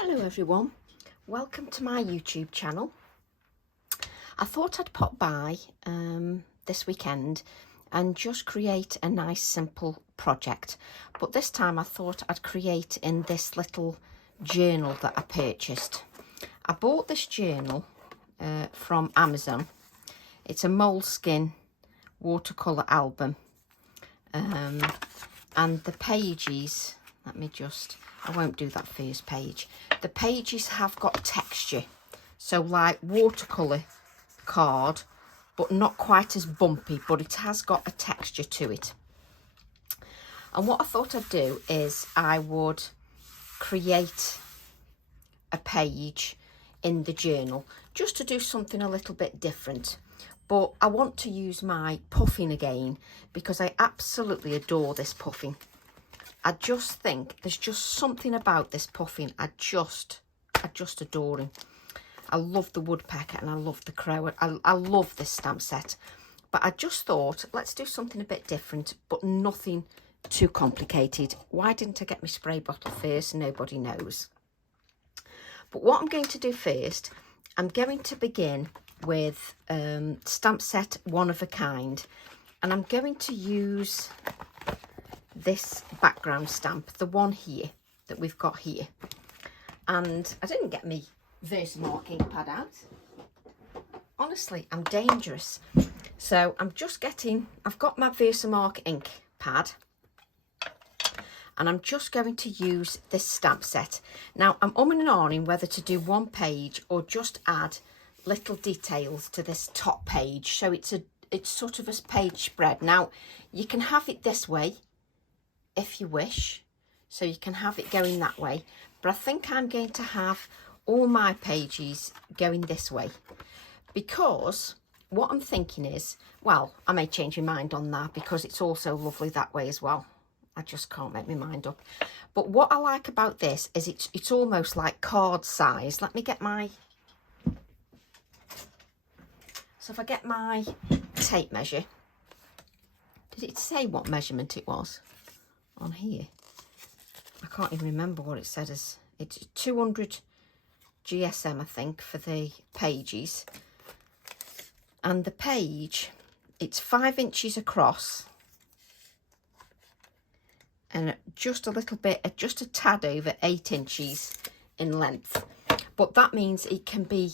Hello everyone, welcome to my YouTube channel. I thought I'd pop by this weekend and just create a nice simple project, but this time I thought I'd create in this little journal that I purchased. I bought this journal from Amazon. It's a moleskin watercolour album, and the pages, I won't do that first page. The pages have got texture, so like watercolour card, but not quite as bumpy, but it has got a texture to it. And what I thought I'd do is I would create a page in the journal just to do something a little bit different. But I want to use my puffin again because I absolutely adore this puffin. I just think there's just something about this puffin. I just adore him. I love the woodpecker and I love the crow. I love this stamp set. But I just thought, let's do something a bit different, but nothing too complicated. Why didn't I get my spray bottle first? Nobody knows. But what I'm going to do first, I'm going to begin with stamp set One of a Kind. And I'm going to use this background stamp, the one here that we've got here. And I didn't get me Versamark ink pad out. Honestly, I'm dangerous. So I'm just I've got my Versamark ink pad and I'm just going to use this stamp set. Now I'm umming and ahhing whether to do one page or just add little details to this top page. So it's sort of a page spread. Now you can have it this way if you wish, so you can have it going that way, but I think I'm going to have all my pages going this way, because what I'm thinking is, well, I may change my mind on that because it's also lovely that way as well. I just can't make my mind up. But what I like about this is it's almost like card size. Let me get my, so if I get my tape measure, did it say what measurement it was on here? I can't even remember what it said as. It's 200 GSM, I think, for the pages. And the page, it's 5 inches across and just a little bit, just a tad over 8 inches in length. But that means it can be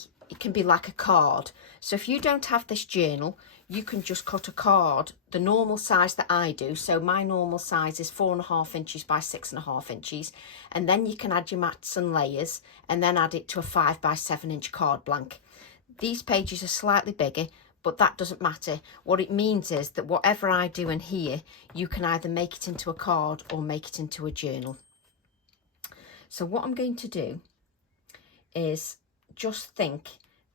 like a card. So if you don't have this journal, you can just cut a card the normal size that I do. So my normal size is 4.5 inches by 6.5 inches, and then you can add your mats and layers and then add it to a 5 by 7 inch card blank. These pages are slightly bigger, but that doesn't matter. What it means is that whatever I do in here, you can either make it into a card or make it into a journal. So what I'm going to do is just think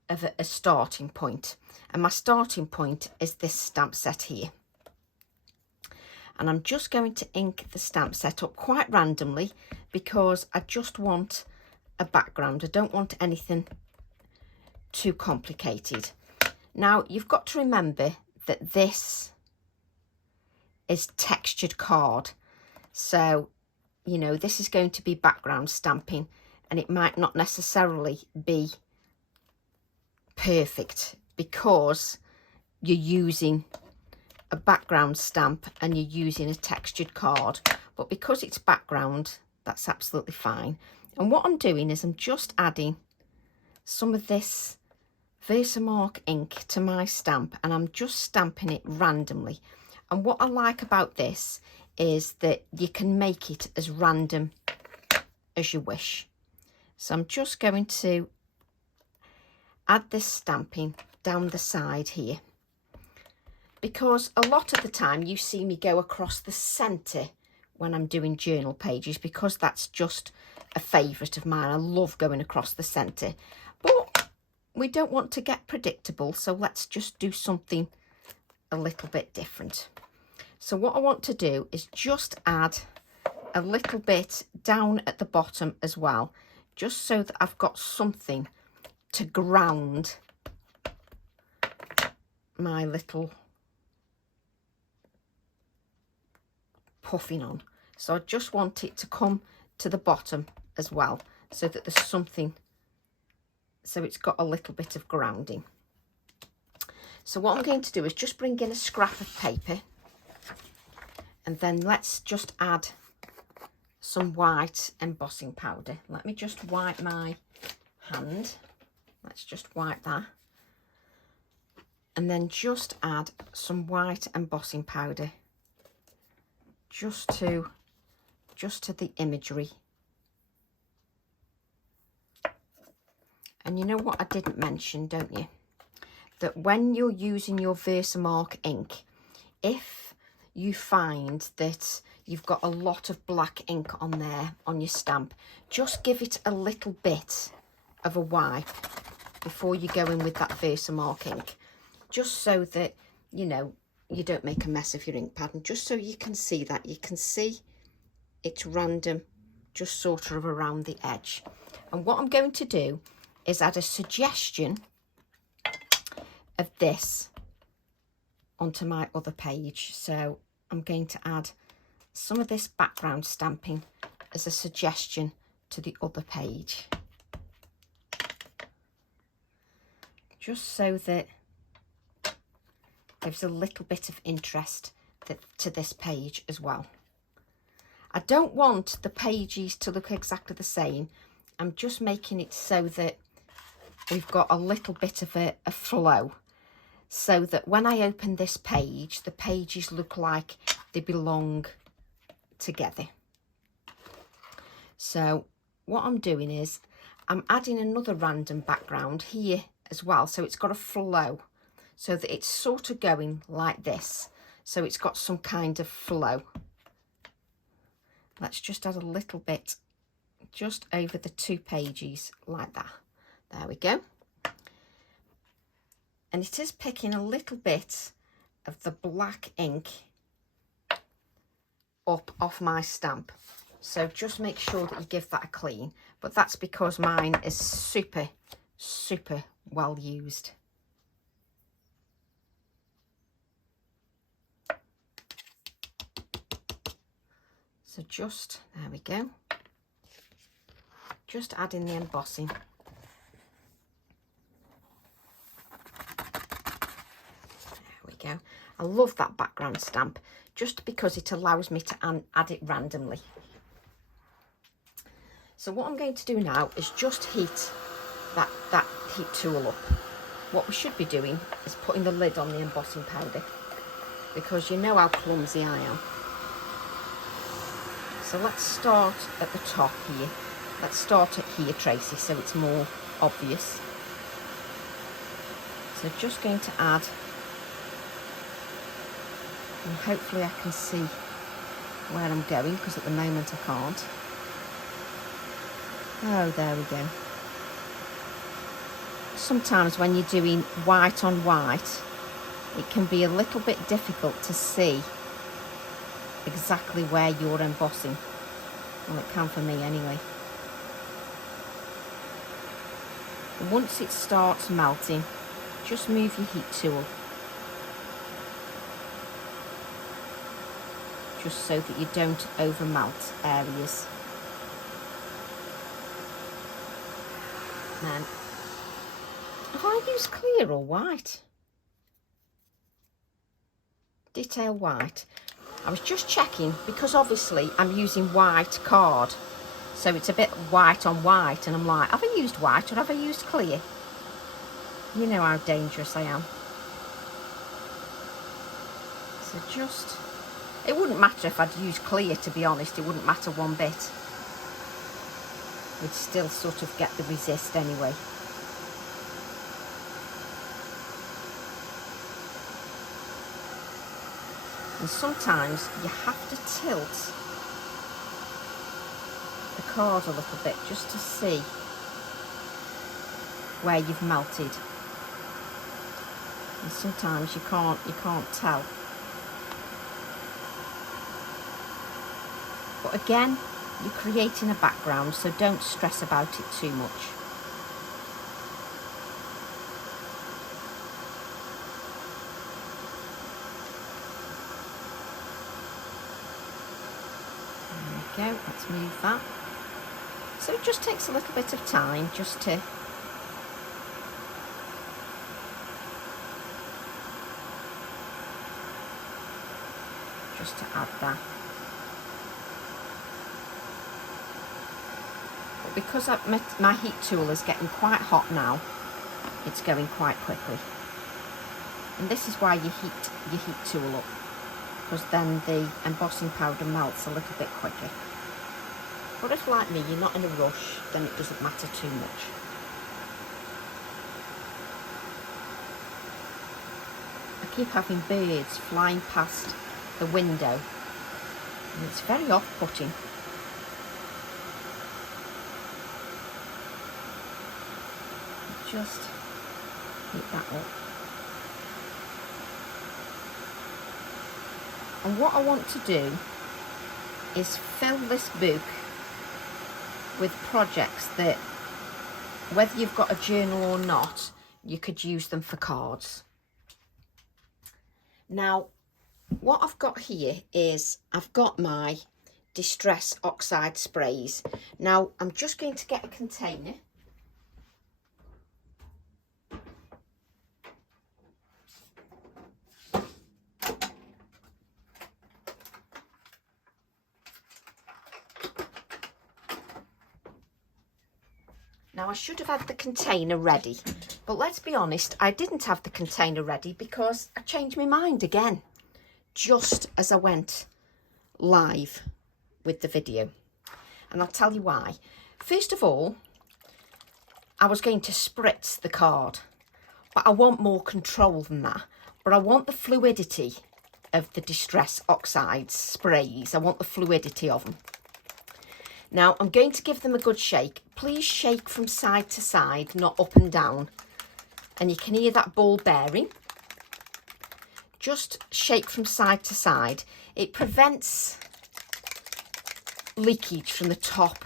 of a starting point, and my starting point is this stamp set here. And I'm just going to ink the stamp set up quite randomly because I just want a background. I don't want anything too complicated. Now you've got to remember that this is textured card, so you know this is going to be background stamping, and it might not necessarily be perfect because you're using a background stamp and you're using a textured card. But because it's background, that's absolutely fine. And what I'm doing is I'm just adding some of this Versamark ink to my stamp, and I'm just stamping it randomly. And what I like about this is that you can make it as random as you wish. So I'm just going to add this stamping down the side here, because a lot of the time you see me go across the centre when I'm doing journal pages, because that's just a favourite of mine. I love going across the centre, but we don't want to get predictable, so let's just do something a little bit different. So what I want to do is just add a little bit down at the bottom as well, just so that I've got something to ground my little puffing on. So I just want it to come to the bottom as well. so that there's something, so it's got a little bit of grounding. So what I'm going to do is just bring in a scrap of paper, and then let's just add some white embossing powder. Let me just wipe my hand. Let's just wipe that. And then just add some white embossing powder just to the imagery. And you know what I didn't mention, don't you? That when you're using your Versamark ink, if you find that you've got a lot of black ink on there on your stamp, just give it a little bit of a wipe before you go in with that Versamark ink, just so that, you know, you don't make a mess of your ink pad, and just so you can see that. You can see it's random, just sort of around the edge. And what I'm going to do is add a suggestion of this onto my other page. So I'm going to add some of this background stamping as a suggestion to the other page, just so that gives a little bit of interest to this page as well. I don't want the pages to look exactly the same. I'm just making it so that we've got a little bit of a flow, so that when I open this page, the pages look like they belong together. So what I'm doing is I'm adding another random background here as well, so it's got a flow, so that it's sort of going like this, so it's got some kind of flow. Let's just add a little bit just over the two pages like that. There we go. And it is picking a little bit of the black ink up off my stamp, so just make sure that you give that a clean. But that's because mine is super well used. So just, there we go, just adding the embossing. There we go. I love that background stamp just because it allows me to add it randomly. So what I'm going to do now is just heat that heat tool up. What we should be doing is putting the lid on the embossing powder, because you know how clumsy I am. So let's start at the top here. Let's start at here, Tracy, so it's more obvious. So just going to add, and hopefully I can see where I'm going, because at the moment I can't. Oh, there we go. Sometimes when you're doing white on white, it can be a little bit difficult to see exactly where you're embossing. Well, it can for me anyway. Once it starts melting, just move your heat tool, just so that you don't over melt areas. Then, have I used clear or white? Detail white. I was just checking, because obviously I'm using white card, so it's a bit white on white, and I'm like, have I used white or have I used clear? You know how dangerous I am. So just, it wouldn't matter if I'd used clear, to be honest, it wouldn't matter one bit. We'd still sort of get the resist anyway. And sometimes you have to tilt the card a little bit just to see where you've melted. And sometimes you can't tell. But again, you're creating a background, so don't stress about it too much. There we go, let's move that. So it just takes a little bit of time just to add that. But because my heat tool is getting quite hot now, it's going quite quickly. And this is why you heat your heat tool up, because then the embossing powder melts a little bit quicker. But if, like me, you're not in a rush, then it doesn't matter too much. I keep having birds flying past the window, and it's very off-putting. Just heat that up. And what I want to do is fill this book with projects that, whether you've got a journal or not, you could use them for cards. Now, what I've got here is I've got my Distress Oxide sprays. Now, I'm just going to get a container. Now, I should have had the container ready, but let's be honest, I didn't have the container ready because I changed my mind again, just as I went live with the video. And I'll tell you why. First of all, I was going to spritz the card, but I want more control than that. But I want the fluidity of the Distress Oxide sprays. I want the fluidity of them. Now, I'm going to give them a good shake. Please shake from side to side, not up and down. And you can hear that ball bearing. Just shake from side to side. It prevents leakage from the top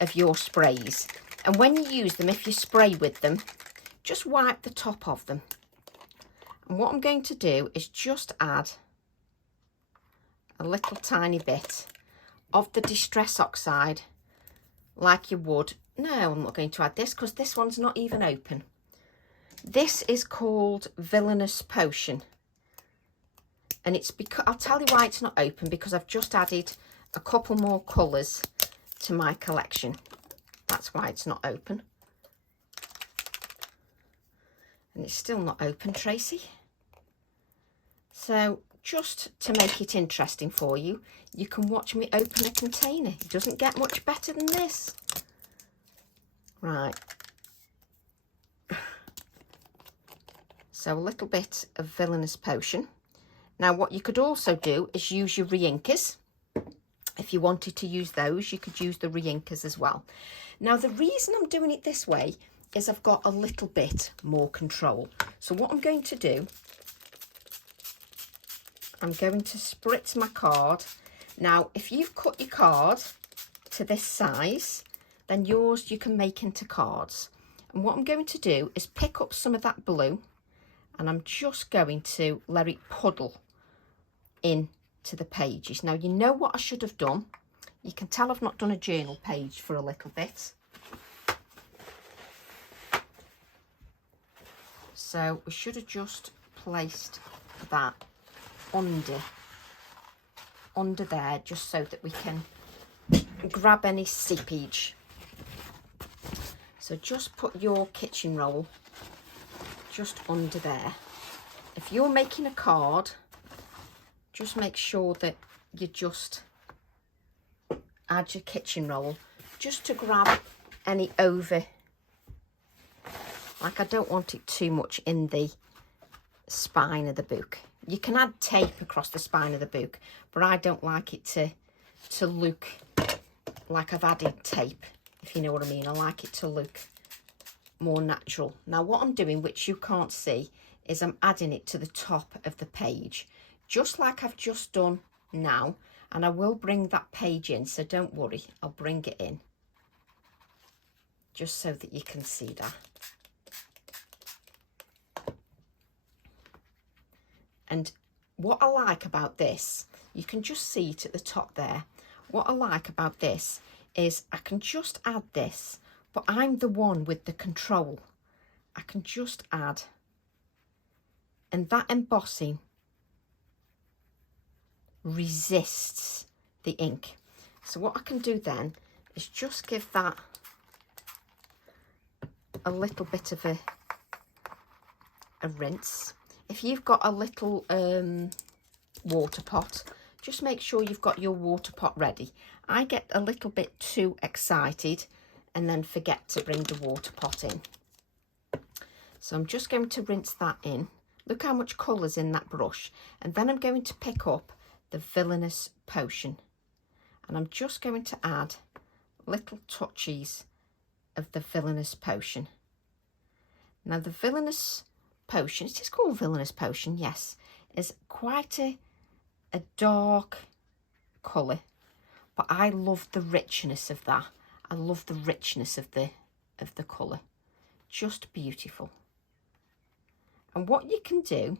of your sprays. And when you use them, if you spray with them, just wipe the top of them. And what I'm going to do is just add a little tiny bit of the Distress Oxide, like you would. No, I'm not going to add this because this one's not even open. This is called Villainous Potion. And it's because, I'll tell you why it's not open, because I've just added a couple more colours to my collection. That's why it's not open. And it's still not open, Tracy. So, just to make it interesting for you, you can watch me open a container. It doesn't get much better than this. Right. So a little bit of Villainous Potion. Now what you could also do is use your reinkers. If you wanted to use those, you could use the reinkers as well. Now the reason I'm doing it this way is I've got a little bit more control. So what I'm going to do, I'm going to spritz my card. Now, if you've cut your card to this size, then yours you can make into cards. And what I'm going to do is pick up some of that blue, and I'm just going to let it puddle into the pages. Now, you know what I should have done. You can tell I've not done a journal page for a little bit. So we should have just placed that under there, just so that we can grab any seepage. So just put your kitchen roll just under there. If you're making a card, just make sure that you just add your kitchen roll just to grab any over, like I don't want it too much in the spine of the book. You can add tape across the spine of the book, but I don't like it to look like I've added tape, if you know what I mean. I like it to look more natural. Now what I'm doing, which you can't see, is I'm adding it to the top of the page, just like I've just done now. And I will bring that page in, so don't worry, I'll bring it in, just so that you can see that. And what I like about this, you can just see it at the top there. What I like about this is I can just add this, but I'm the one with the control. I can just add, and that embossing resists the ink. So what I can do then is just give that a little bit of a rinse. If you've got a little water pot, just make sure you've got your water pot ready. I get a little bit too excited and then forget to bring the water pot in. So I'm just going to rinse that in. Look how much colour's in that brush. And then I'm going to pick up the Villainous Potion. And I'm just going to add little touches of the Villainous Potion. Now the Villainous Potion, it is called Villainous Potion, yes, is quite a dark colour, but I love the richness of that. I love the richness of the colour. Just beautiful. And what you can do,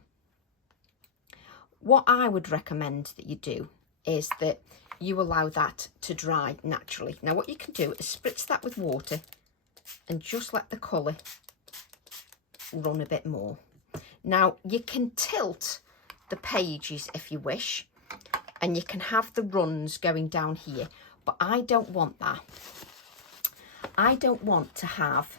what I would recommend that you do is that you allow that to dry naturally. Now what you can do is spritz that with water and just let the colour run a bit more. Now you can tilt the pages if you wish, and you can have the runs going down here, but I don't want that. I don't want to have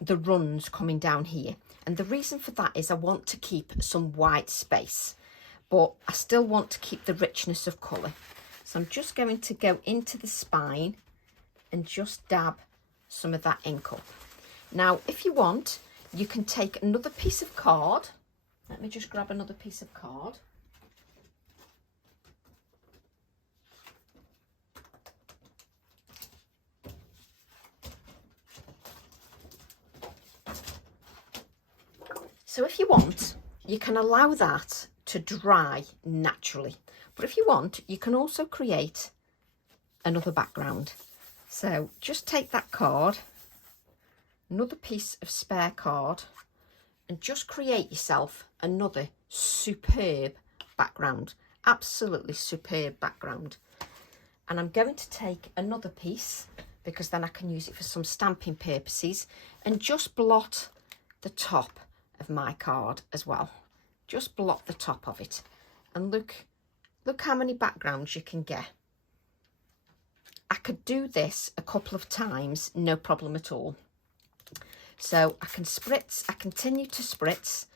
the runs coming down here, and the reason for that is I want to keep some white space, but I still want to keep the richness of colour. So I'm just going to go into the spine and just dab some of that ink up. Now if you want, you can take another piece of card. Let me just grab another piece of card. So if you want, you can allow that to dry naturally. But if you want, you can also create another background. So just take that card, another piece of spare card, and just create yourself another superb background. Absolutely superb background. And I'm going to take another piece, because then I can use it for some stamping purposes, and just blot the top of my card as well. Just blot the top of it, and look how many backgrounds you can get. I could do this a couple of times, no problem at all. So I can spritz, I continue to spritz,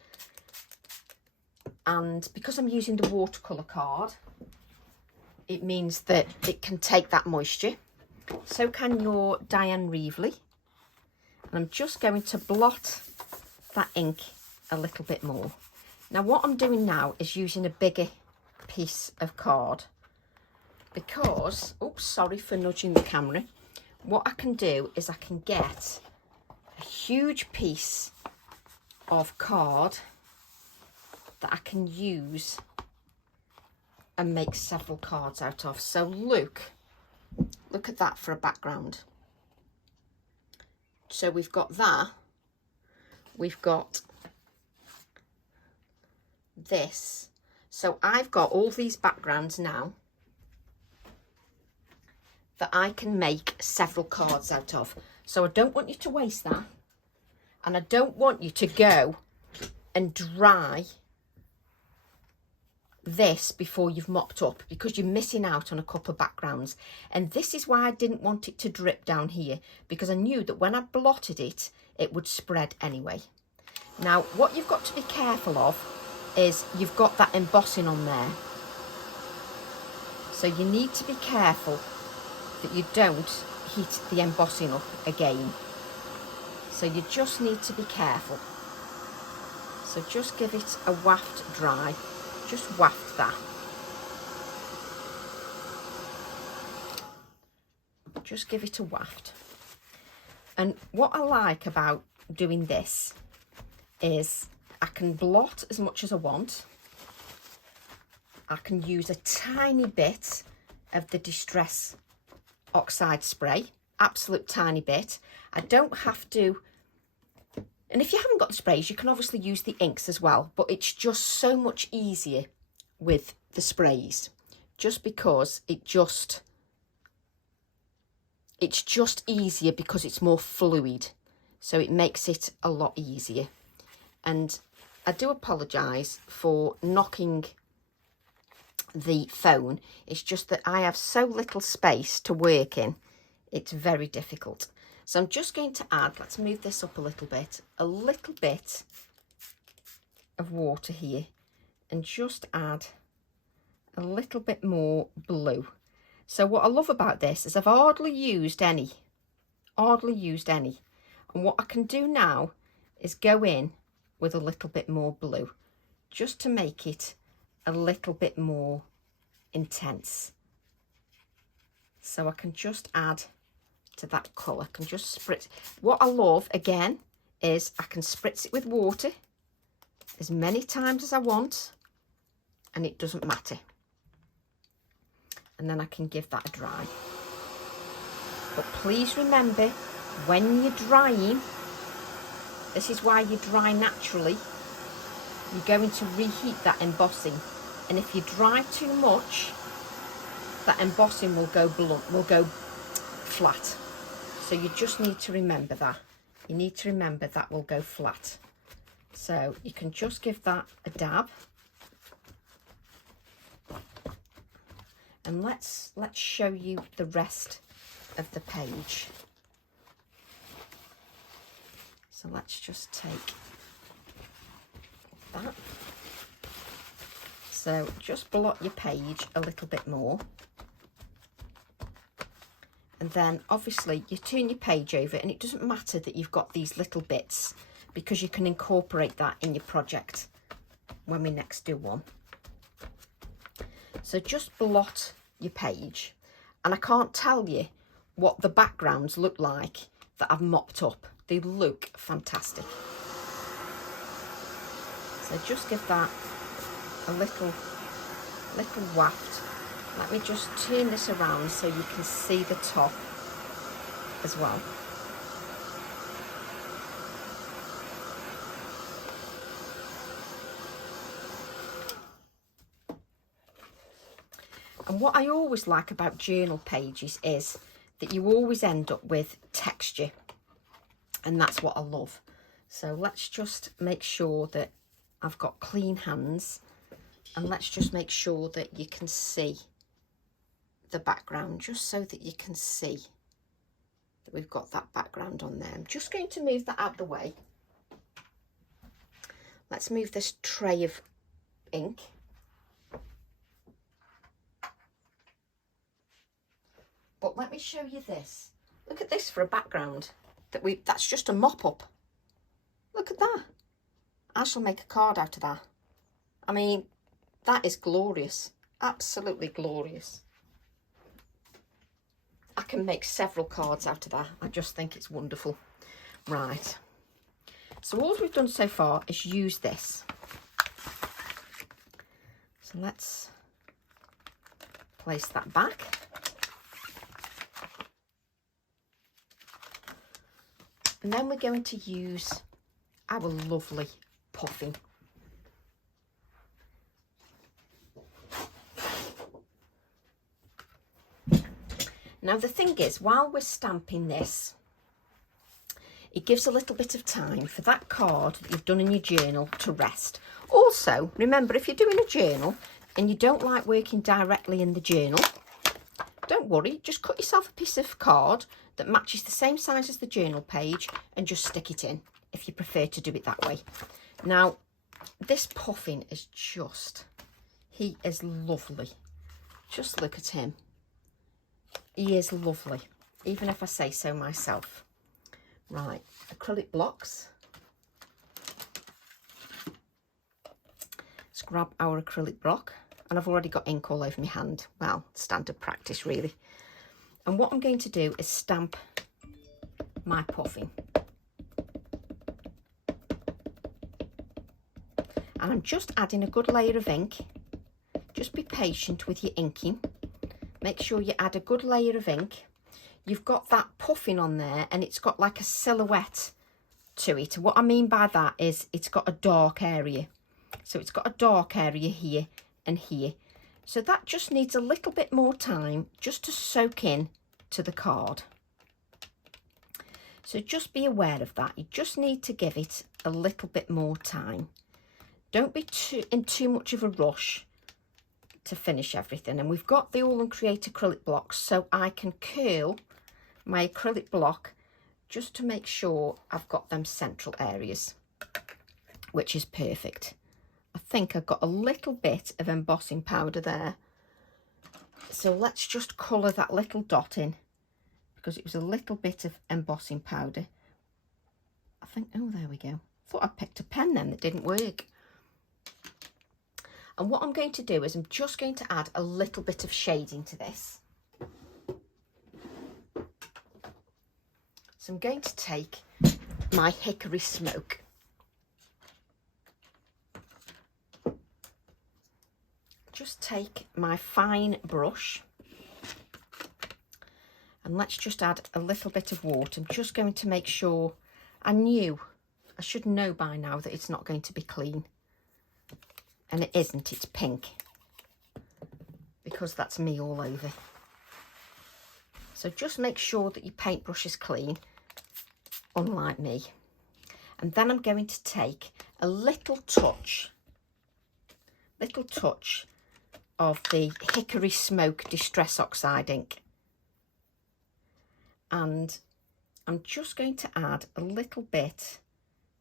and because I'm using the watercolour card, it means that it can take that moisture. So can your Diane Reevely. And I'm just going to blot that ink a little bit more. Now what I'm doing now is using a bigger piece of card, because, oops, sorry for nudging the camera. What I can do is I can get a huge piece of card that I can use and make several cards out of. So look at that for a background. So we've got that, we've got this. So I've got all these backgrounds now that I can make several cards out of. So I don't want you to waste that, and I don't want you to go and dry this before you've mopped up, because you're missing out on a couple of backgrounds. And this is why I didn't want it to drip down here, because I knew that when I blotted it, it would spread anyway. Now what you've got to be careful of is you've got that embossing on there, so you need to be careful that you don't heat the embossing up again. So you just need to be careful. So just give it a waft dry. Just waft that. Just give it a waft. And what I like about doing this is I can blot as much as I want. I can use a tiny bit of the Distress Oxide spray, absolute tiny bit. I don't have to, and if you haven't got the sprays, you can obviously use the inks as well, but it's just so much easier with the sprays, just because it just it's just easier because it's more fluid. So it makes it a lot easier. And I do apologise for knocking the phone. It's just that I have so little space to work in. It's very difficult. So I'm just going to add, let's move this up a little bit of water here, and just add a little bit more blue. So what I love about this is I've hardly used any. And what I can do now is go in with a little bit more blue, just to make it a little bit more intense. So I can just add to that colour. I can just spritz. What I love again is I can spritz it with water as many times as I want, and it doesn't matter. And then I can give that a dry. But please remember, when you're drying, this is why you dry naturally, you're going to reheat that embossing. And if you dry too much, that embossing will go blunt, will go flat. So you just need to remember that. You need to remember that will go flat. So you can just give that a dab. And let's show you the rest of the page. So let's just take that. So just blot your page a little bit more. And then obviously you turn your page over, and it doesn't matter that you've got these little bits, because you can incorporate that in your project when we next do one. So just blot your page, and I can't tell you what the backgrounds look like that I've mopped up. They look fantastic. So just give that a little waft. Let me just turn this around so you can see the top as well. And what I always like about journal pages is that you always end up with texture, and that's what I love. So let's just make sure that I've got clean hands, and let's just make sure that you can see the background, just so that you can see that we've got that background on there. I'm just going to move that out of the way. Let's move this tray of ink. But let me show you this. Look at this for a background. That's just a mop-up. Look at that. I shall make a card out of that. I mean, that is glorious. Absolutely glorious. I can make several cards out of that. I just think it's wonderful. Right. So all we've done so far is use this. So let's place that back. And then we're going to use our lovely puffing. Now the thing is, while we're stamping this, it gives a little bit of time for that card that you've done in your journal to rest. Also, remember, if you're doing a journal and you don't like working directly in the journal, don't worry, just cut yourself a piece of card that matches the same size as the journal page and just stick it in, if you prefer to do it that way. Now, this Puffin is just, he is lovely. Just look at him. He is lovely, even if I say so myself. Right, acrylic blocks. Let's grab our acrylic block. And I've already got ink all over my hand. Well, standard practice, really. And what I'm going to do is stamp my Puffin. And I'm just adding a good layer of ink. Just be patient with your inking. Make sure you add a good layer of ink. You've got that Puffin on there, and it's got like a silhouette to it. What I mean by that is it's got a dark area. So it's got a dark area here and here. So that just needs a little bit more time just to soak in to the card. So just be aware of that. You just need to give it a little bit more time. Don't be in too much of a rush to finish everything. And we've got the AALLandCreate acrylic blocks, so I can curl my acrylic block just to make sure I've got them central areas, which is perfect. I think I've got a little bit of embossing powder there. So let's just colour that little dot in, because it was a little bit of embossing powder. I think, oh, there we go. Thought I picked a pen then that didn't work. And what I'm going to do is I'm just going to add a little bit of shading to this. So I'm going to take my Hickory Smoke. Just take my fine brush and let's just add a little bit of water. I'm just going to make sure, I should know by now that it's not going to be clean. And it isn't, it's pink, because that's me all over. So just make sure that your paintbrush is clean, unlike me. And then I'm going to take a little touch of the Hickory Smoke Distress Oxide ink. And I'm just going to add a little bit,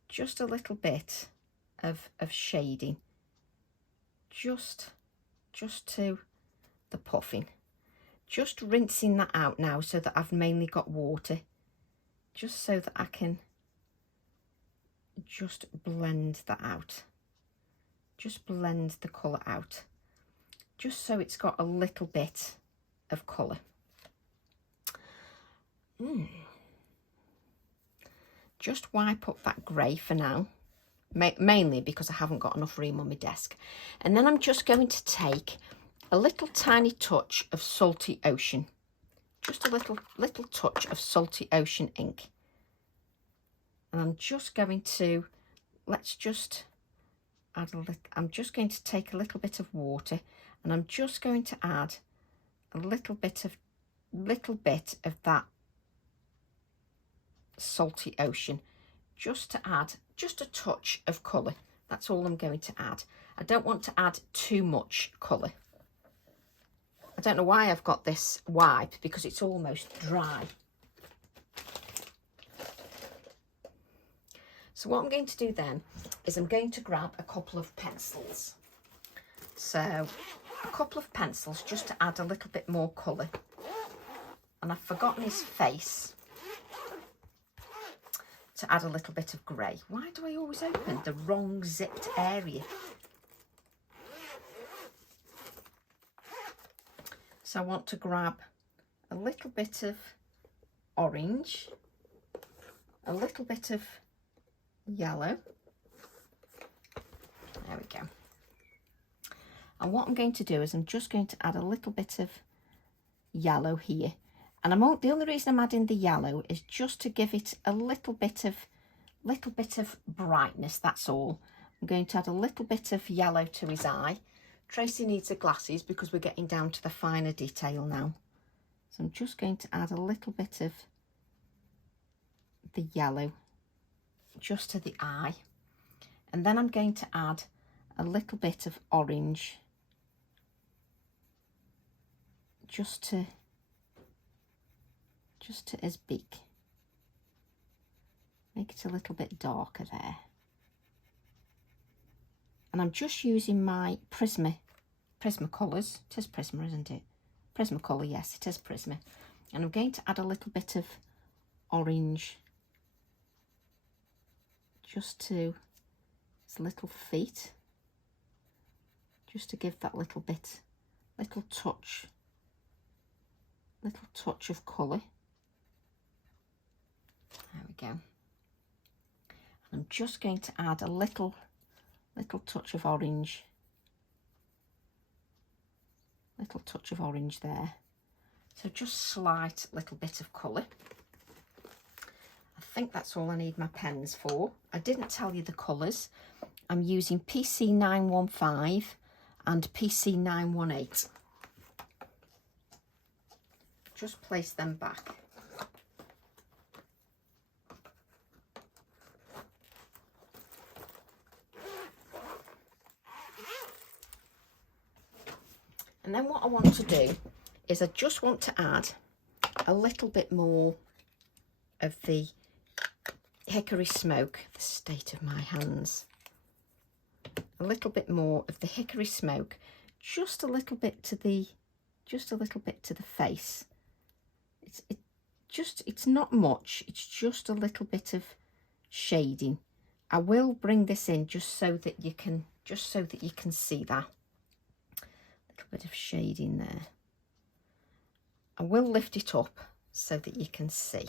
just a little bit of shading. Just to the puffing. Just rinsing that out now so that I've mainly got water. Just so that I can just blend that out. Just blend the colour out. Just so it's got a little bit of colour. Just wipe up that grey for now. Mainly because I haven't got enough room on my desk. And then I'm just going to take a little tiny touch of Salty Ocean. Just a little touch of Salty Ocean ink. And I'm just going to, let's just add a little, I'm just going to take a little bit of water and I'm just going to add a little bit of that Salty Ocean, just to add just a touch of colour. That's all I'm going to add. I don't want to add too much colour. I don't know why I've got this wipe, because it's almost dry. So what I'm going to do then is I'm going to grab a couple of pencils. So a couple of pencils just to add a little bit more colour. And I've forgotten his face, to add a little bit of grey. Why do I always open the wrong zipped area? So I want to grab a little bit of orange, a little bit of yellow. There we go. And what I'm going to do is I'm just going to add a little bit of yellow here. And the only reason I'm adding the yellow is just to give it a little bit of brightness, that's all. I'm going to add a little bit of yellow to his eye. Tracy needs her glasses because we're getting down to the finer detail now. So I'm just going to add a little bit of the yellow just to the eye. And then I'm going to add a little bit of orange just to his beak. Make it a little bit darker there. And I'm just using my Prisma colours. It is Prisma, isn't it? Prismacolor, yes, it is Prisma. And I'm going to add a little bit of orange just to his little feet. Just to give that little touch of colour. There we go. And I'm just going to add a little touch of orange. Little touch of orange there. So just slight little bit of colour. I think that's all I need my pens for. I didn't tell you the colours. I'm using PC 915 and PC 918. Just place them back. And then what I want to do is I just want to add a little bit more of the hickory smoke. The state of my hands. A little bit more of the hickory smoke, just a little bit to the face. It's not much, it's just a little bit of shading. I will bring this in just so that you can see that. A little bit of shading there. I will lift it up so that you can see.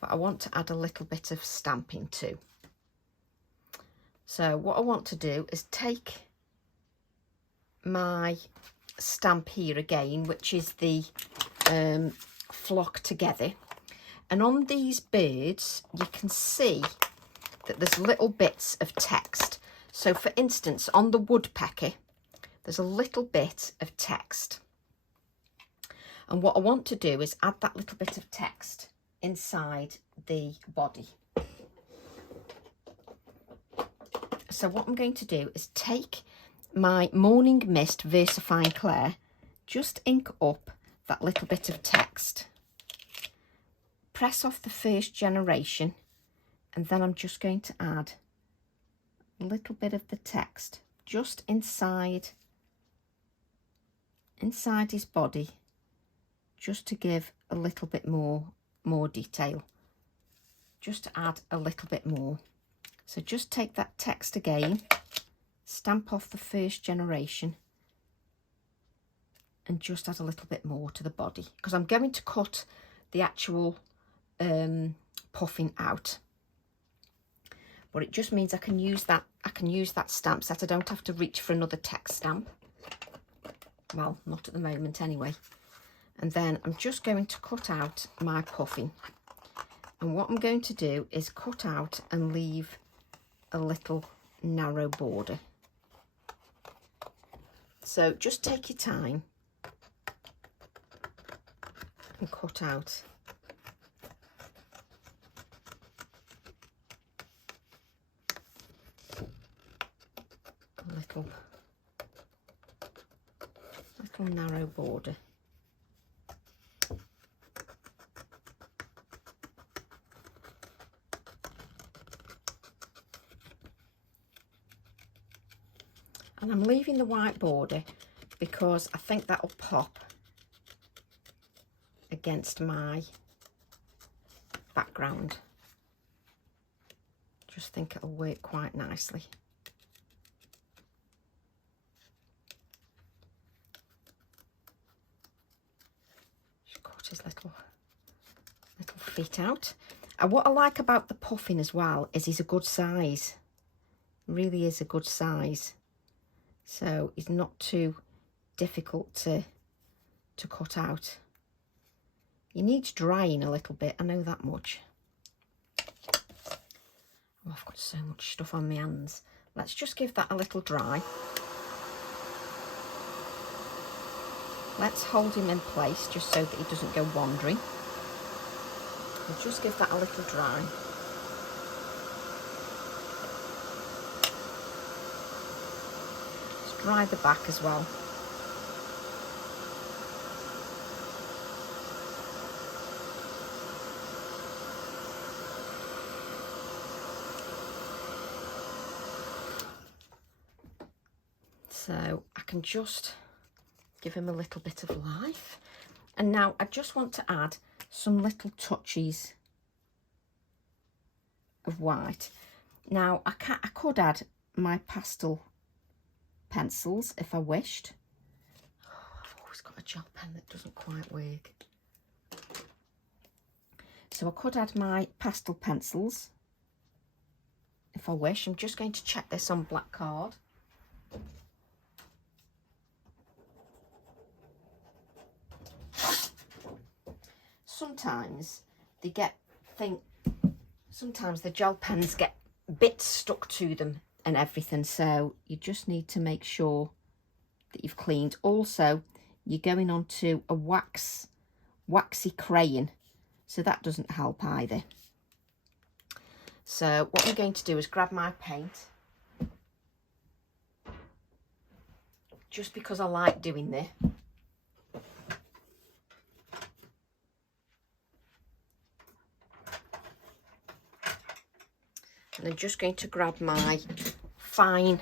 But I want to add a little bit of stamping too. So what I want to do is take my stamp here again, which is the flock together, and on these birds you can see that there's little bits of text. So for instance, on the woodpecker there's a little bit of text, and what I want to do is add that little bit of text inside the body. So what I'm going to do is take my Morning Mist VersaFine Clair, just ink up that little bit of text, press off the first generation, and then I'm just going to add a little bit of the text just inside his body, just to give a little bit more detail, just to add a little bit more. So just take that text again, stamp off the first generation, and just add a little bit more to the body, because I'm going to cut the actual puffing out. But it just means I can use that stamp set. I don't have to reach for another text stamp. Well, not at the moment anyway. And then I'm just going to cut out my puffing. And what I'm going to do is cut out and leave a little narrow border. So just take your time and cut out a little narrow border. And I'm leaving the white border because I think that'll pop against my background. Just think it'll work quite nicely. Just cut his little feet out. And what I like about the puffin as well is he's a good size. Really is a good size. So it's not too difficult to cut out. He needs drying a little bit, I know that much. Oh, I've got so much stuff on my hands. Let's just give that a little dry. Let's hold him in place just so that he doesn't go wandering. We'll just give that a little dry. Let's dry the back as well. So I can just give him a little bit of life. And now I just want to add some little touches of white. Now I could add my pastel pencils if I wished. Oh, I've always got a gel pen that doesn't quite work. So I could add my pastel pencils if I wish. I'm just going to check this on black card. Sometimes sometimes the gel pens get bits stuck to them and everything, so you just need to make sure that you've cleaned. Also, you're going on to a waxy crayon, so that doesn't help either. So what I'm going to do is grab my paint, just because I like doing this. And I'm just going to grab my fine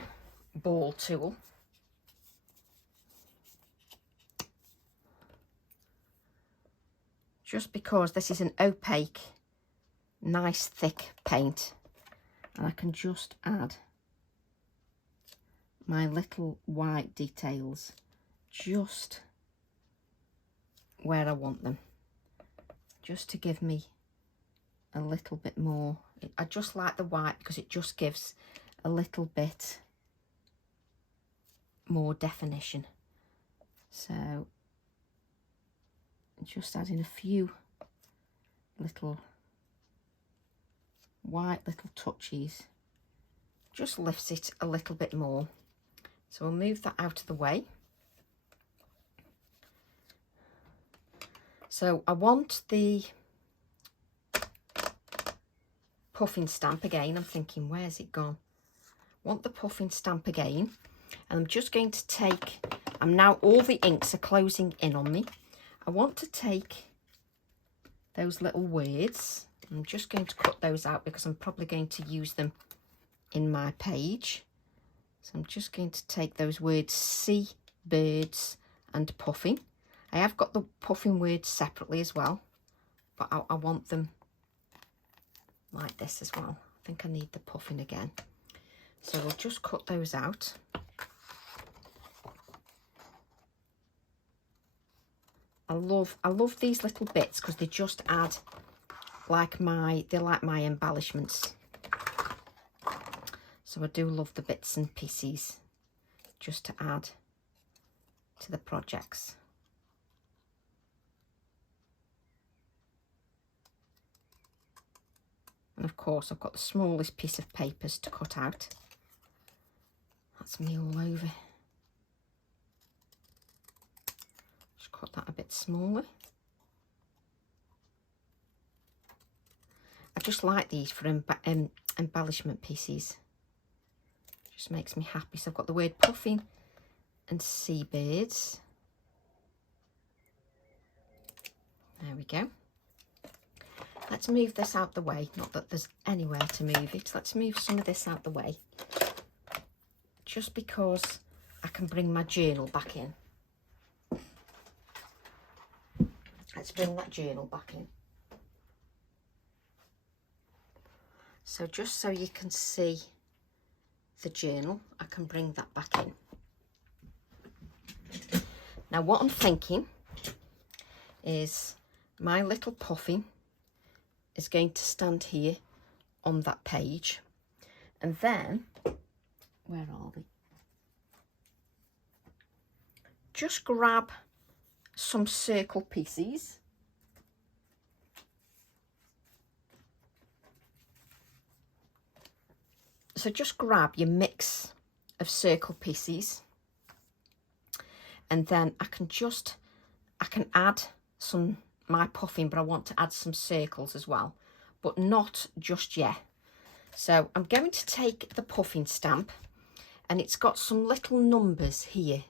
ball tool. Just because this is an opaque, nice thick paint. And I can just add my little white details just where I want them. Just to give me a little bit more. I just like the white because it just gives a little bit more definition. So just adding a few little white little touches just lifts it a little bit more. So we'll move that out of the way. So I want the Puffin Stamp again. I'm thinking, where's it gone? I want the Puffin Stamp again, and I'm just going to take, all the inks are closing in on me. I want to take those little words. I'm just going to cut those out because I'm probably going to use them in my page. So I'm just going to take those words, sea, birds and puffin. I have got the puffin words separately as well, but I want them like this as well. I think I need the puffin again. So we'll just cut those out. I love these little bits because they just add they're like my embellishments. So I do love the bits and pieces just to add to the projects. And of course I've got the smallest piece of papers to cut out. That's me all over. Just cut that a bit smaller. I just like these for embellishment pieces. Just makes me happy. So I've got the word puffin and seabirds. There we go. Let's move this out the way. Not that there's anywhere to move it. Let's move some of this out the way. Just because I can bring my journal back in. Let's bring that journal back in. So just so you can see the journal, I can bring that back in. Now what I'm thinking is my little puffin is going to stand here on that page, and then, where are we? Just grab some circle pieces. So just grab your mix of circle pieces, and then I can add some my puffin, but I want to add some circles as well, but not just yet. So I'm going to take the Puffin Stamp, and it's got some little numbers here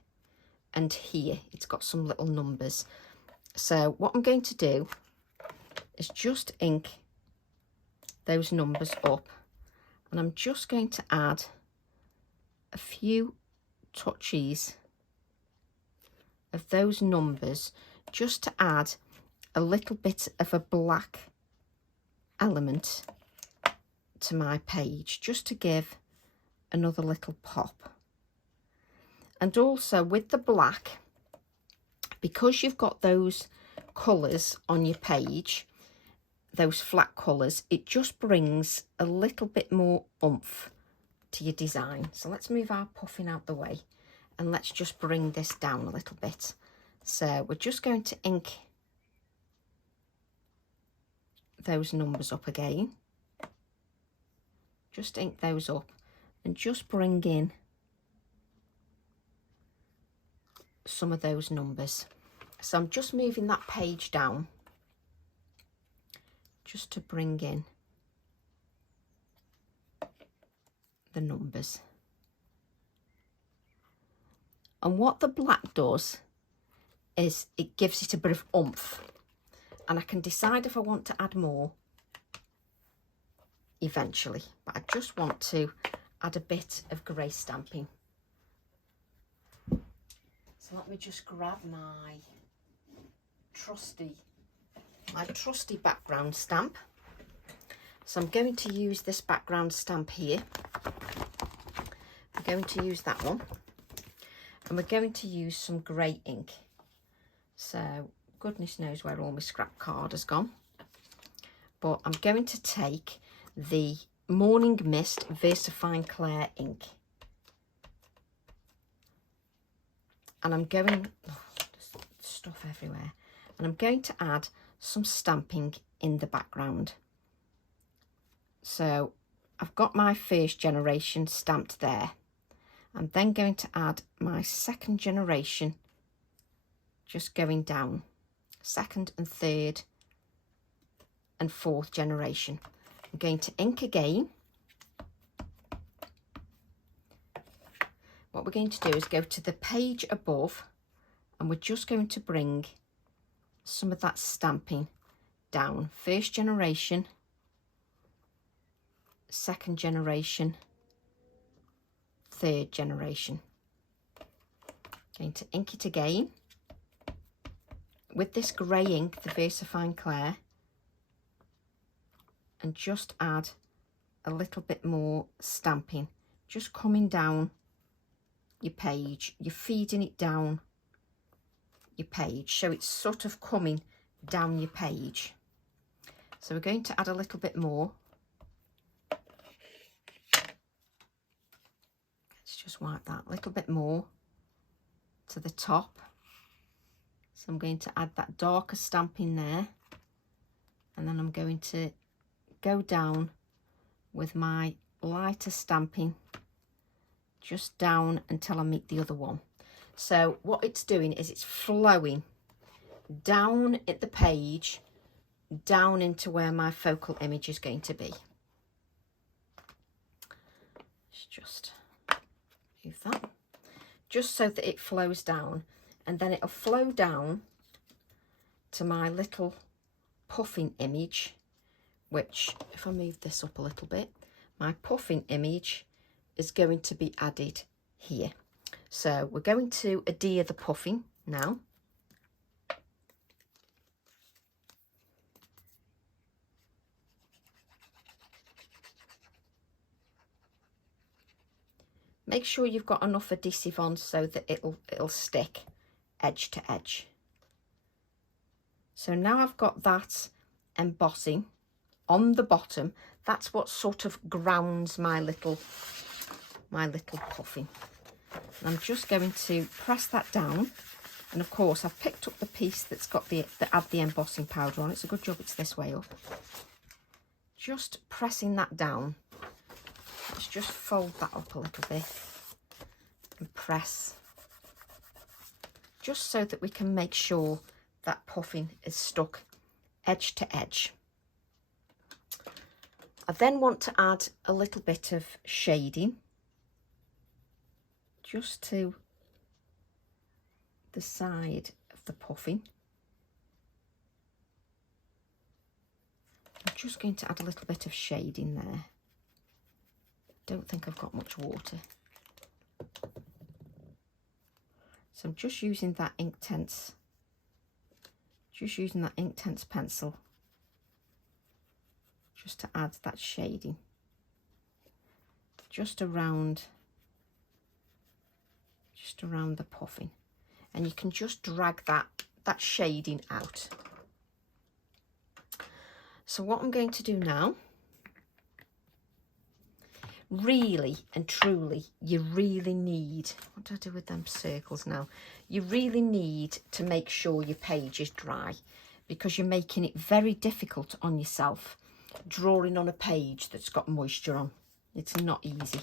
and here. It's got some little numbers. So what I'm going to do is just ink those numbers up, and I'm just going to add a few touches of those numbers just to add a little bit of a black element to my page, just to give another little pop. And also with the black, because you've got those colours on your page, those flat colours, it just brings a little bit more oomph to your design. So let's move our puffin out the way, and let's just bring this down a little bit. So we're just going to ink those numbers up again. Just ink those up and just bring in some of those numbers. So I'm just moving that page down just to bring in the numbers. And what the black does is it gives it a bit of oomph, and I can decide if I want to add more eventually, but I just want to add a bit of grey stamping. So let me just grab my trusty background stamp. So I'm going to use this background stamp here. I'm going to use that one, and we're going to use some grey ink. So goodness knows where all my scrap card has gone, but I'm going to take the Morning Mist VersaFine Clair ink, and I'm going, oh, there's stuff everywhere, and I'm going to add some stamping in the background. So I've got my first generation stamped there. I'm then going to add my second generation, just going down, second and third and fourth generation. I'm going to ink again. What we're going to do is go to the page above, and we're just going to bring some of that stamping down. First generation, second generation, third generation. Going to ink it again with this grey ink, the VersaFine Clair, and just add a little bit more stamping, just coming down your page. You're feeding it down your page, so it's sort of coming down your page. So we're going to add a little bit more. Let's just wipe that a little bit more to the top. So I'm going to add that darker stamping there, and then I'm going to go down with my lighter stamping just down until I meet the other one. So what it's doing is it's flowing down at the page, down into where my focal image is going to be. Let's just move that, just so that it flows down, and then it'll flow down to my little puffin image, which, if I move this up a little bit, my puffin image is going to be added here. So we're going to adhere the puffin now. Make sure you've got enough adhesive on so that it'll stick edge to edge. So now I've got that embossing on the bottom. That's what sort of grounds my little puffin. And I'm just going to press that down, and of course I've picked up the piece that's got that had the embossing powder on. It's a good job it's this way up. Just pressing that down. Let's just fold that up a little bit and press, just so that we can make sure that puffin is stuck edge to edge. I then want to add a little bit of shading just to the side of the puffin. I'm just going to add a little bit of shading there. Don't think I've got much water. So I'm just using that Inktense pencil just to add that shading just around the puffin, and you can just drag that shading out. So what I'm going to do now, really and truly, you really need, what do I do with them circles now? You really need to make sure your page is dry, because you're making it very difficult on yourself drawing on a page that's got moisture on. It's not easy.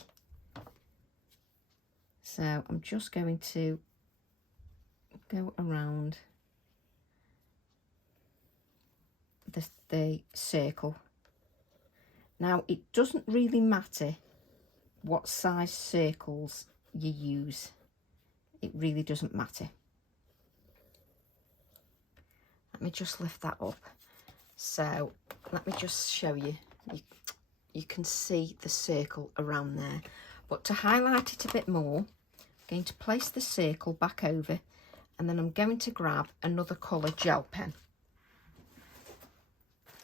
So I'm just going to go around the circle. Now, it doesn't really matter what size circles you use. it really doesn't matter. Let me just lift that up. So let me just show you. You can see the circle around there. But to highlight it a bit more, I'm going to place the circle back over, and then I'm going to grab another colour gel pen.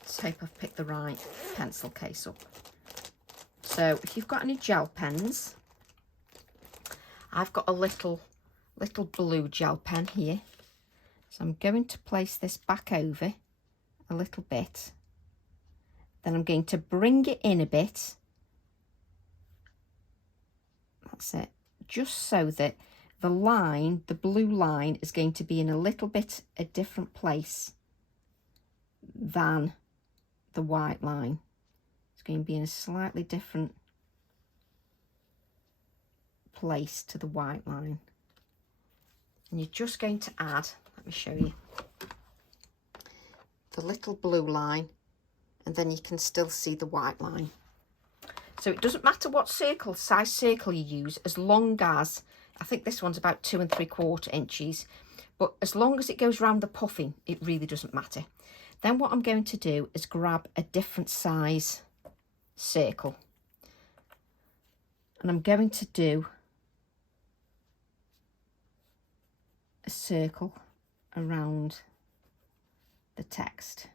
Let's hope I've picked the right pencil case up. So if you've got any gel pens, I've got a little blue gel pen here. So I'm going to place this back over a little bit. Then I'm going to bring it in a bit. That's it. Just so that the line, the blue line, is going to be in a little bit a different place than the white line. It's going to be in a slightly different place to the white line. And you're just going to add, let me show you, the little blue line, and then you can still see the white line. So it doesn't matter what size circle you use, as long as, I think this one's about 2 3/4 inches, but as long as it goes around the puffing, it really doesn't matter. Then what I'm going to do is grab a different size circle, and I'm going to do a circle around the text.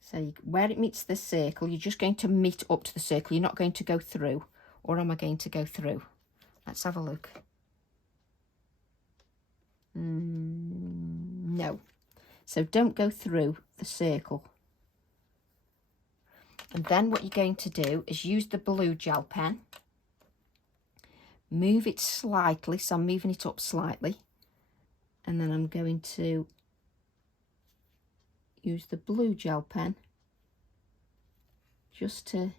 So where it meets the circle, you're just going to meet up to the circle. You're not going to go through. Or am I going to go through? Let's have a look. No. So don't go through the circle. And then what you're going to do is use the blue gel pen. Move it slightly. So I'm moving it up slightly. And then I'm going to use the blue gel pen just to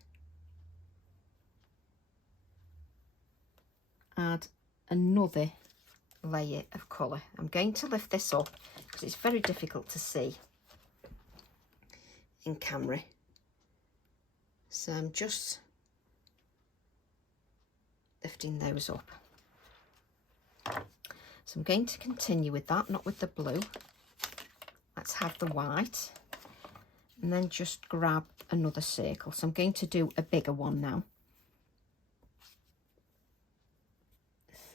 add another layer of colour. I'm going to lift this up because it's very difficult to see in camera. So I'm just lifting those up. So I'm going to continue with that, not with the blue. Let's have the white, and then just grab another circle. So I'm going to do a bigger one now.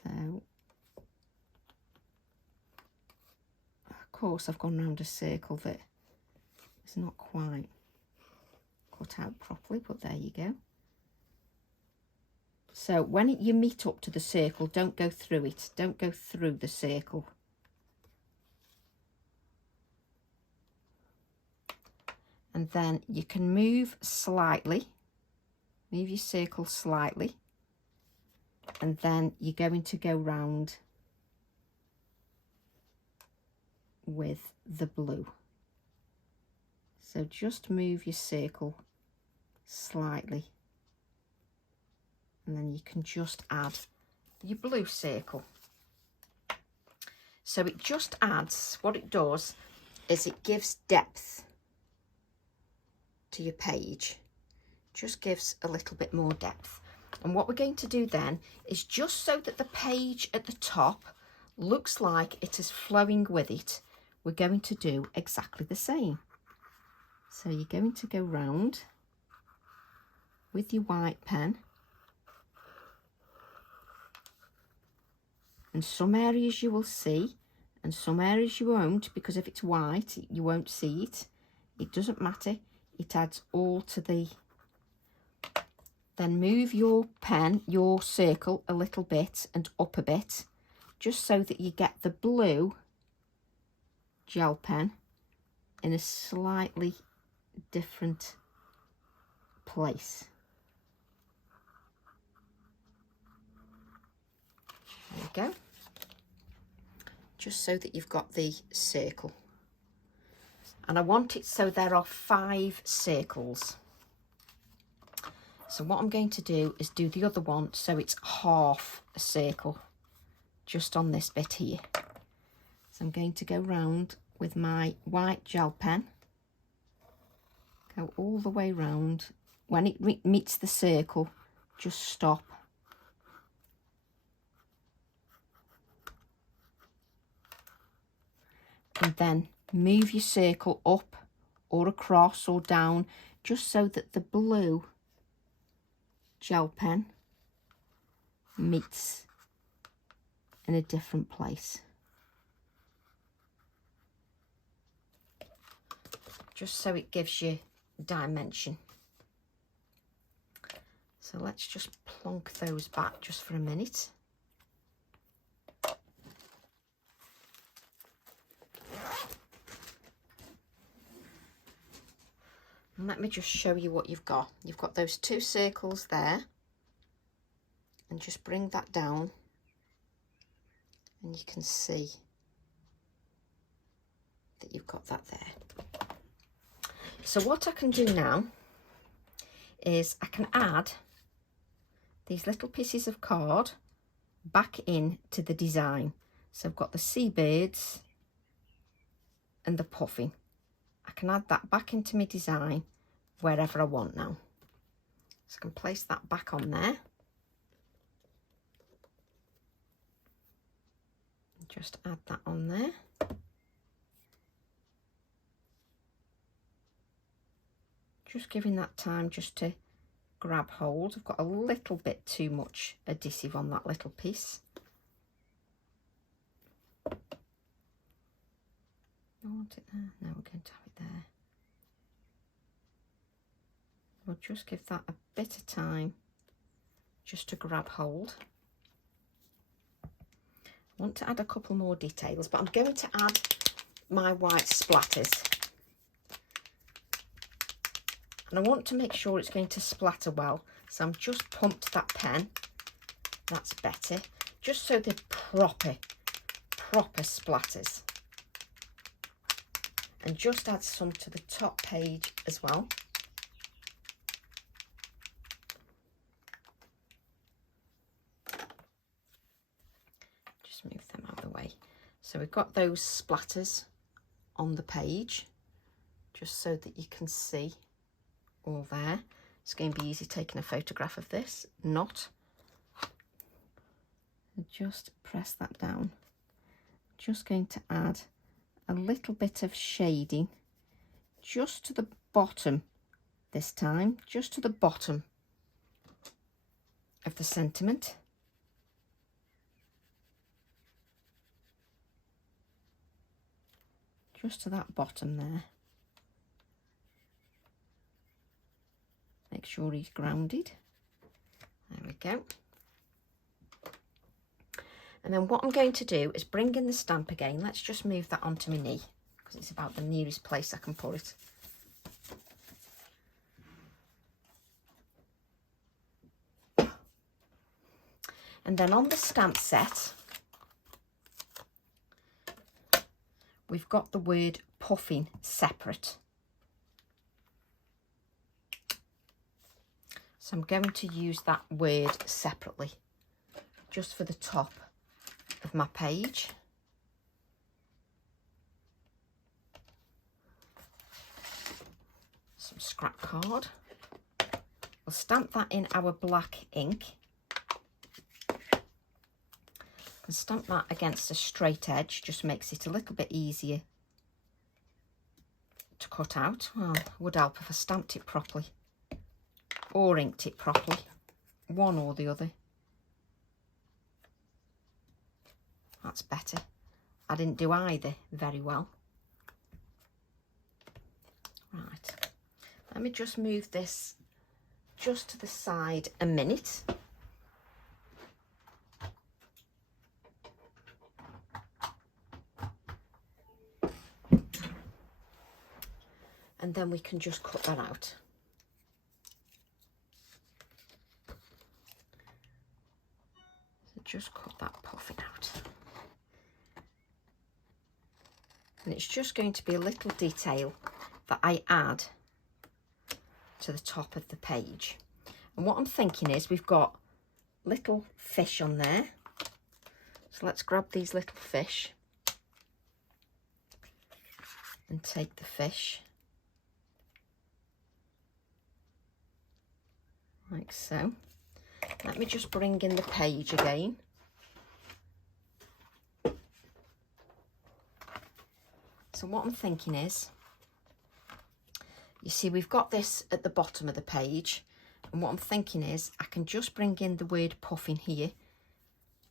So, of course, I've gone round a circle that is not quite cut out properly, but there you go. So when you meet up to the circle, don't go through it. Don't go through the circle. And then you can move slightly, move your circle slightly, and then you're going to go round with the blue. So just move your circle slightly, and then you can just add your blue circle. So it just adds, what it does is it gives depth to your page, just gives a little bit more depth. And what we're going to do then is, just so that the page at the top looks like it is flowing with it, we're going to do exactly the same. So you're going to go round with your white pen, and some areas you will see and some areas you won't, because if it's white you won't see it. It doesn't matter, it adds all to the... Then move your pen, your circle, a little bit and up a bit, just so that you get the blue gel pen in a slightly different place. There you go. Just so that you've got the circle. And I want it so there are 5 circles. So what I'm going to do is do the other one so it's half a circle, just on this bit here. So I'm going to go round with my white gel pen, go all the way round. When it meets the circle, just stop and then move your circle up or across or down, just so that the blue gel pen meets in a different place. Just so it gives you dimension. So let's just plonk those back just for a minute. And let me just show you what you've got. You've got those two circles there, and just bring that down, and you can see that you've got that there. So what I can do now is I can add these little pieces of card back into the design. So I've got the seabirds and the puffin. I can add that back into my design wherever I want now. So I can place that back on there. Just add that on there. Just giving that time just to grab hold. I've got a little bit too much adhesive on that little piece. I want it there. No, we're going to have it there. We'll just give that a bit of time just to grab hold. I want to add a couple more details, but I'm going to add my white splatters. And I want to make sure it's going to splatter well. So I'm just pumped that pen. That's better. Just so they're proper splatters. And just add some to the top page as well. Just move them out of the way. So we've got those splatters on the page, just so that you can see all there. It's going to be easy taking a photograph of this, not. Just press that down. Just going to add a little bit of shading just to the bottom this time, just to the bottom of the sentiment. Just to that bottom there. Make sure he's grounded. There we go. And then what I'm going to do is bring in the stamp again. Let's just move that onto my knee, because it's about the nearest place I can put it. And then on the stamp set, we've got the word puffin separate. So I'm going to use that word separately, just for the top of my page. Some scrap card. We'll stamp that in our black ink. And stamp that against a straight edge, just makes it a little bit easier to cut out. Well, it would help if I stamped it properly or inked it properly, one or the other. That's better. I didn't do either very well. Right, let me just move this just to the side a minute. And then we can just cut that out. So just cut that puffin out. And it's just going to be a little detail that I add to the top of the page. And what I'm thinking is we've got little fish on there. So let's grab these little fish and take the fish. Like so. Let me just bring in the page again. So what I'm thinking is, you see we've got this at the bottom of the page, and what I'm thinking is I can just bring in the word puffin here,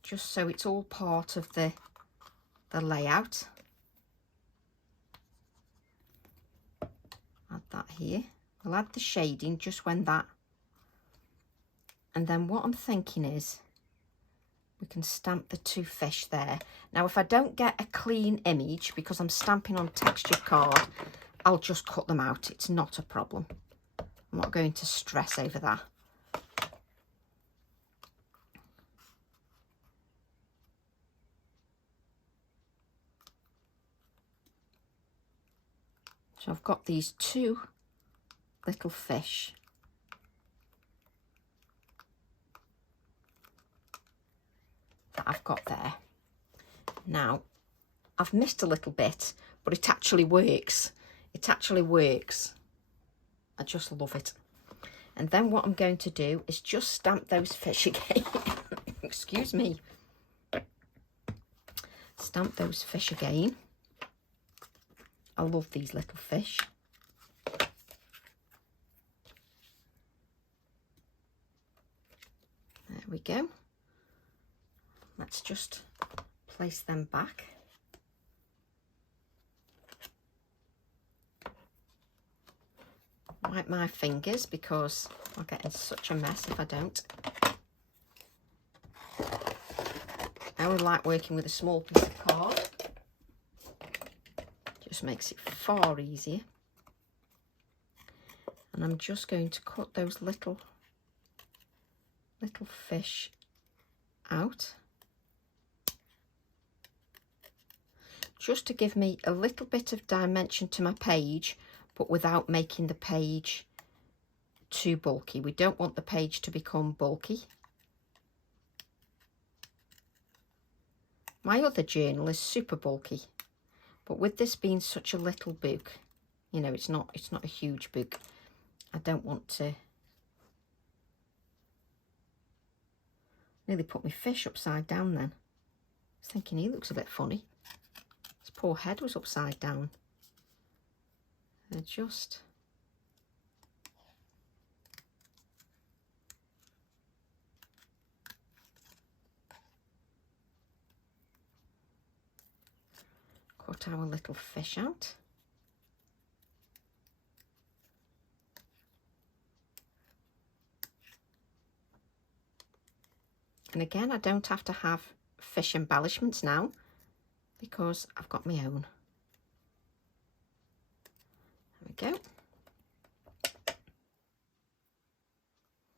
just so it's all part of the layout. Add that here. We'll add the shading just when that, and then what I'm thinking is we can stamp the two fish there. Now if I don't get a clean image because I'm stamping on textured card, I'll just cut them out. It's not a problem. I'm not going to stress over that. So I've got these two little fish. That I've got there. Now, I've missed a little bit, but it actually works. It actually works. I just love it. And then what I'm going to do is just stamp those fish again. Excuse me. Stamp those fish again. I love these little fish. There we go. Let's just place them back. Wipe my fingers because I'll get in such a mess if I don't. I only like working with a small piece of card. Just makes it far easier. And I'm just going to cut those little fish out, just to give me a little bit of dimension to my page, but without making the page too bulky. We don't want the page to become bulky. My other journal is super bulky, but with this being such a little book, you know, it's not a huge book. I don't want to nearly put my fish upside down then. I was thinking he looks a bit funny. His poor head was upside down. And just cut our little fish out. And again, I don't have to have fish embellishments now because I've got my own. There we go.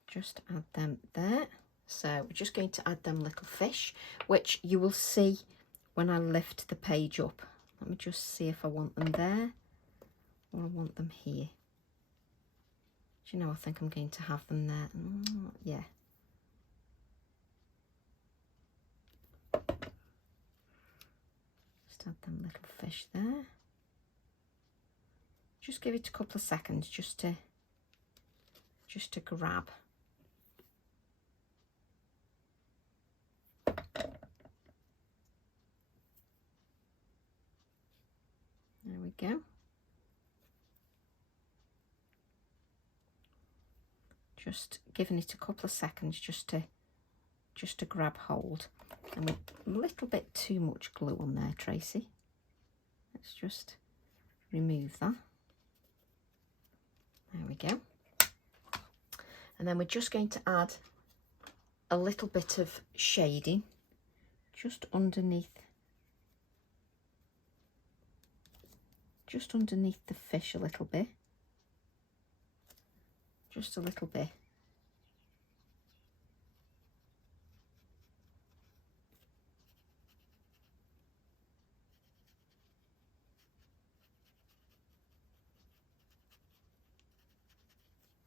Just add them there. So we're just going to add them little fish, which you will see when I lift the page up. Let me just see if I want them there or I want them here. Do you know, I think I'm going to have them there. Yeah. Just add them little fish there. Just give it a couple of seconds just to grab. There we go. Just giving it a couple of seconds just to grab hold. And a little bit too much glue on there, Tracy. Let's just remove that. There we go. And then we're just going to add a little bit of shading just underneath the fish a little bit. Just a little bit.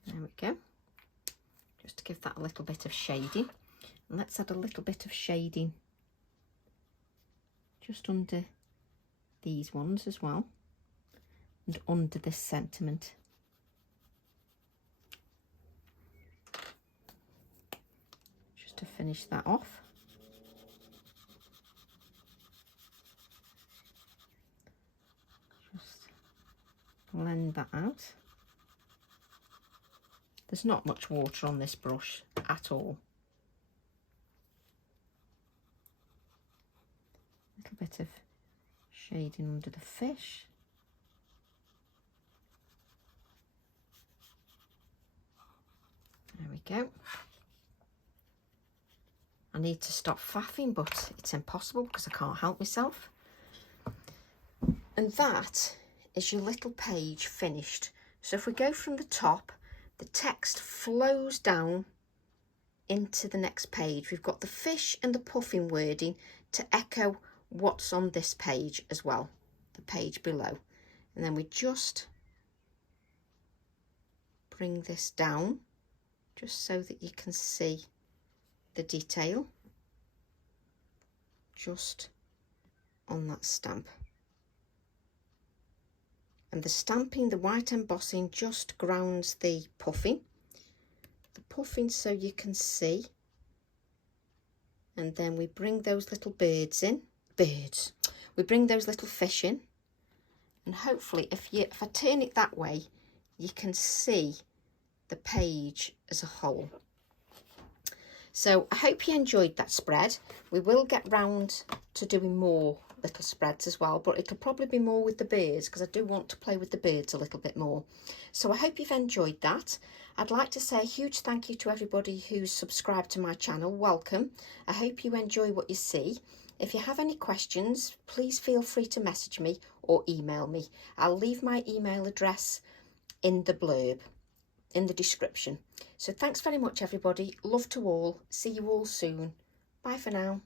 There we go. Just to give that a little bit of shading. And let's add a little bit of shading just under these ones as well. And under this sentiment. Just to finish that off. blend that out. There's not much water on this brush at all. A little bit of shading under the fish. There we go. I need to stop faffing, but it's impossible because I can't help myself. And that is your little page finished. So if we go from the top, the text flows down into the next page. We've got the fish and the puffin wording to echo what's on this page as well, the page below. And then we just bring this down just so that you can see the detail just on that stamp. And the stamping, the white embossing, just grounds the puffin so you can see. And then we bring those little birds in, we bring those little fish in, and hopefully if I turn it that way, you can see the page as a whole. So I hope you enjoyed that spread. We will get round to doing more little spreads as well, but it'll probably be more with the birds because I do want to play with the birds a little bit more. So I hope you've enjoyed that. I'd like to say a huge thank you to everybody who's subscribed to my channel. Welcome. I hope you enjoy what you see. If you have any questions, please feel free to message me or email me. I'll leave my email address in the blurb, in the description. So thanks very much everybody. Love to all. See you all soon. Bye for now.